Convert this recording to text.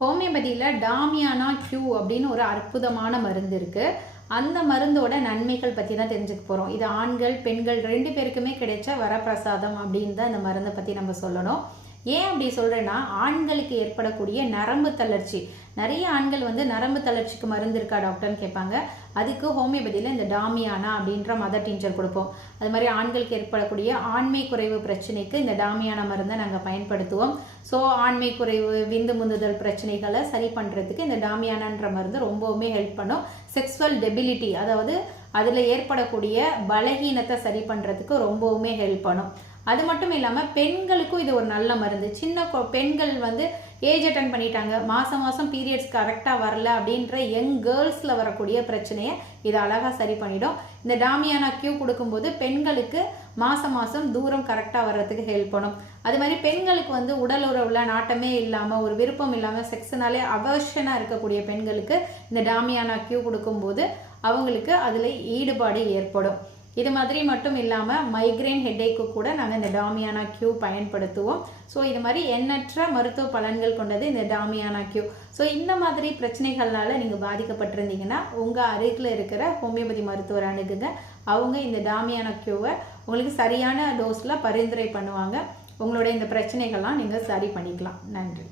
ஹோமியோபதியில் டாமியானா Q அப்படின்னு ஒரு அற்புதமான மருந்து இருக்குது அந்த மருந்தோட நன்மைகள் பற்றி தான் தெரிஞ்சுக்க போகிறோம் இது ஆண்கள் பெண்கள் ரெண்டு பேருக்குமே கிடைச்ச வரப்பிரசாதம் அப்படின்னு தான் இந்த மருந்தை பற்றி நம்ம சொல்லணும். ஏன் அப்படி சொல்கிறேன்னா ஆண்களுக்கு ஏற்படக்கூடிய நரம்பு தளர்ச்சி. நிறைய ஆண்கள் வந்து நரம்பு தளர்ச்சிக்கு மருந்து இருக்கா டாக்டர்னு கேட்பாங்க. அதுக்கு ஹோமியோபதியில் இந்த டாமியானா அப்படின்ற மதர் டீச்சர் கொடுப்போம். அது மாதிரி ஆண்களுக்கு ஏற்படக்கூடிய ஆண்மை குறைவு பிரச்சனைக்கு இந்த டாமியானா மருந்தை நாங்கள் பயன்படுத்துவோம். ஸோ ஆண்மை குறைவு விந்து முந்துதல் பிரச்சனைகளை சரி பண்ணுறதுக்கு இந்த டாமியானான்ற மருந்து ரொம்பவுமே ஹெல்ப் பண்ணும். செக்ஸுவல் டெபிலிட்டி அதாவது அதில் ஏற்படக்கூடிய பலகீனத்தை சரி பண்ணுறதுக்கு ரொம்பவுமே ஹெல்ப் பண்ணும். அது மட்டும் இல்லாமல் பெண்களுக்கும் இது ஒரு நல்ல மருந்து. சின்ன பெண்கள் வந்து ஏஜ் அட்டன் பண்ணிட்டாங்க. மாதம் மாதம் பீரியட்ஸ் கரெக்டாக வரல அப்படின்ற யங் கேர்ள்ஸில் வரக்கூடிய பிரச்சனையை இது அழகாக சரி பண்ணிடும். இந்த டாமியானா கியூ கொடுக்கும்போது பெண்களுக்கு மாதம் மாதம் தூரம் கரெக்டாக வர்றதுக்கு ஹெல்ப் பண்ணும். அது மாதிரி பெண்களுக்கு வந்து உடல் உறவுல நாட்டமே இல்லாமல் ஒரு விருப்பம் இல்லாமல் செக்ஸ்னாலே அவர்ஷனாக இருக்கக்கூடிய பெண்களுக்கு இந்த டாமியானா கியூ கொடுக்கும்போது அவங்களுக்கு அதில் ஈடுபாடு ஏற்படும். இது மாதிரி மட்டும் இல்லாமல் மைக்ரைன் ஹெட்டேக்கு கூட நாங்கள் இந்த டாமியானா கியூ பயன்படுத்துவோம். ஸோ இது மாதிரி எண்ணற்ற மருத்துவ பலன்கள் கொண்டது இந்த டாமியானா கியூ ஸோ இந்த மாதிரி பிரச்சனைகள்னால நீங்கள் பாதிக்கப்பட்டிருந்தீங்கன்னா உங்கள் அருகில் இருக்கிற ஹோமியோபதி மருத்துவர் அணுகுங்க. அவங்க இந்த டாமியானா கியூவை உங்களுக்கு சரியான டோஸில் பரிந்துரை பண்ணுவாங்க. உங்களுடைய இந்த பிரச்சனைகள்லாம் நீங்கள் சரி பண்ணிக்கலாம். நன்றி.